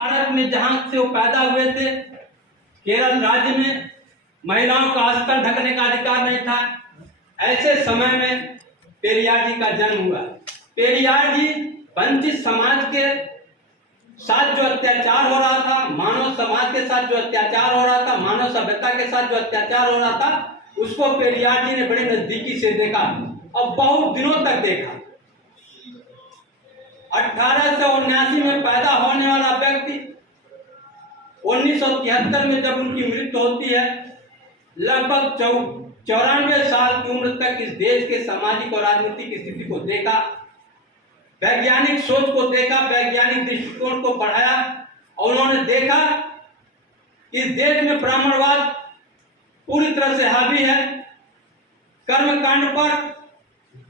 भारत में जहां से वो पैदा हुए थे, केरल राज्य में महिलाओं का अस्तर ढकने का अधिकार नहीं था। ऐसे समय में पेरियार जी का जन्म हुआ। पेरियार जी वंचित समाज के साथ जो अत्याचार हो रहा था, मानव समाज के साथ जो अत्याचार हो रहा था, मानव सभ्यता के साथ जो अत्याचार हो रहा था, उसको पेरियार जी ने बड़े नजदीकी से देखा और बहुत दिनों तक देखा। 1879 में पैदा होने वाला व्यक्ति 1973 में जब उनकी मृत्यु होती है, लगभग 94 साल की उम्र तक इस देश के सामाजिक और राजनीतिक स्थिति को देखा, वैज्ञानिक सोच को देखा, वैज्ञानिक दृष्टिकोण को बढ़ाया और उन्होंने देखा कि इस देश में ब्राह्मणवाद पूरी तरह से हावी है। कर्मकांड पर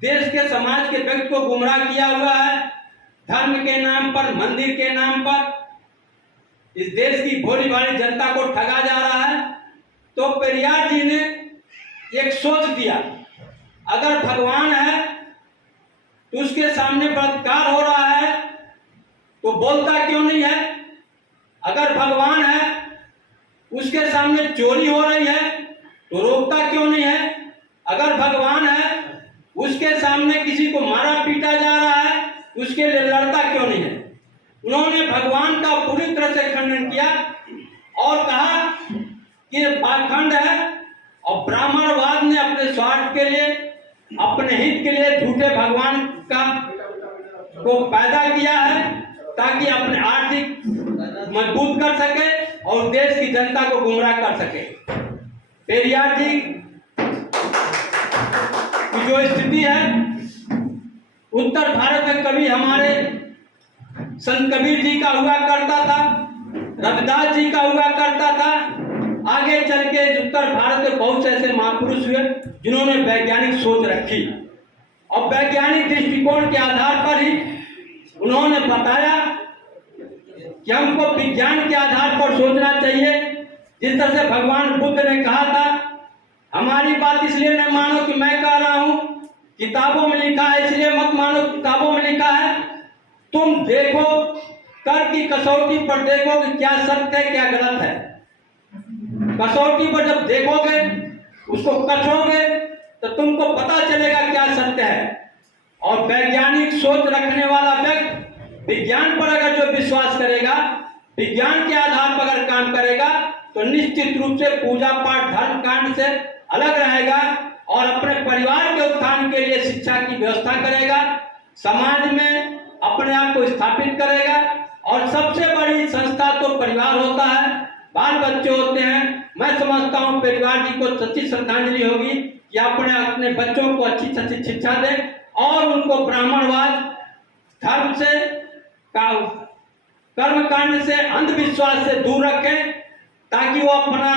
देश के समाज के व्यक्ति को गुमराह किया हुआ है। धर्म के नाम पर, मंदिर के नाम पर इस देश की भोली भाली जनता को ठगा जा रहा है। तो पेरियार जी ने एक सोच दिया, अगर भगवान है तो उसके सामने बलात्कार हो रहा है तो बोलता क्यों नहीं है? अगर भगवान है उसके सामने चोरी हो रही है तो रोकता क्यों नहीं है? अगर भगवान है उसके सामने किसी को मारा पीटा जा रहा है उसके लिए लड़ता क्यों नहीं है? उन्होंने भगवान का पूरी तरह से खंडन किया और कहा कि ये पाखंड है और ब्राह्मणवाद ने अपने स्वार्थ के लिए, अपने हित के लिए झूठे भगवान का को पैदा किया है ताकि अपने आर्थिक मजबूत कर सके और देश की जनता को गुमराह कर सके। पेरियार जी की जो स्थिति है, उत्तर भारत में कभी हमारे संत कबीर जी का हुआ करता था, रविदास जी का हुआ करता था। आगे चल के उत्तर भारत में बहुत से ऐसे महापुरुष हुए जिन्होंने वैज्ञानिक सोच रखी और वैज्ञानिक दृष्टिकोण के आधार पर ही उन्होंने बताया कि हमको विज्ञान के आधार पर सोचना चाहिए। जिस तरह से भगवान बुद्ध ने कहा था, हमारी बात इसलिए न मानो कि मैं कह रहा हूं, किताबों में लिखा है इसलिए मत मानो, किताबों में लिखा है। तुम देखो, कर की कसौटी पर देखो कि क्या सत्य है क्या गलत है। कसौटी पर जब देखोगे, उसको कसोगे तो तुमको पता चलेगा क्या सत्य है। और वैज्ञानिक सोच रखने वाला व्यक्ति विज्ञान पर अगर जो विश्वास करेगा, विज्ञान के आधार पर अगर काम करेगा तो निश्चित रूप से पूजा पाठ धर्म कांड से अलग रहेगा और अपने परिवार के उत्थान के लिए शिक्षा की व्यवस्था करेगा, समाज में अपने आप को स्थापित करेगा। और सबसे बड़ी संस्था तो परिवार होता है, बाल बच्चे होते हैं। मैं समझता हूँ परिवार जी को सच्ची श्रद्धांजलि होगी कि अपने बच्चों को अच्छी सच्ची शिक्षा दें और उनको ब्राह्मणवाद, धर्म से, कर्मकांड से, अंधविश्वास से दूर रखें ताकि वो अपना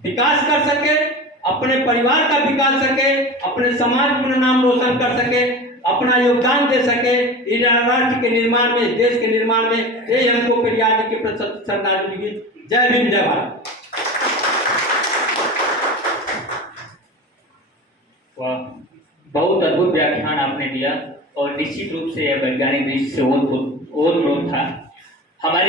विकास कर सके, अपने परिवार का विकास सके, अपने समाज में नाम रोशन कर सके, अपना योगदान दे सके इस राष्ट्र के निर्माण में, देश के निर्माण में। यही हमको पेरियार जी के प्रति श्रद्धांजलि की। जय भीम, जय भारत। वाह, बहुत अद्भुत व्याख्यान आपने दिया और निश्चित रूप से यह वैज्ञानिक दृष्टि से ओतप्रोत था। हमारे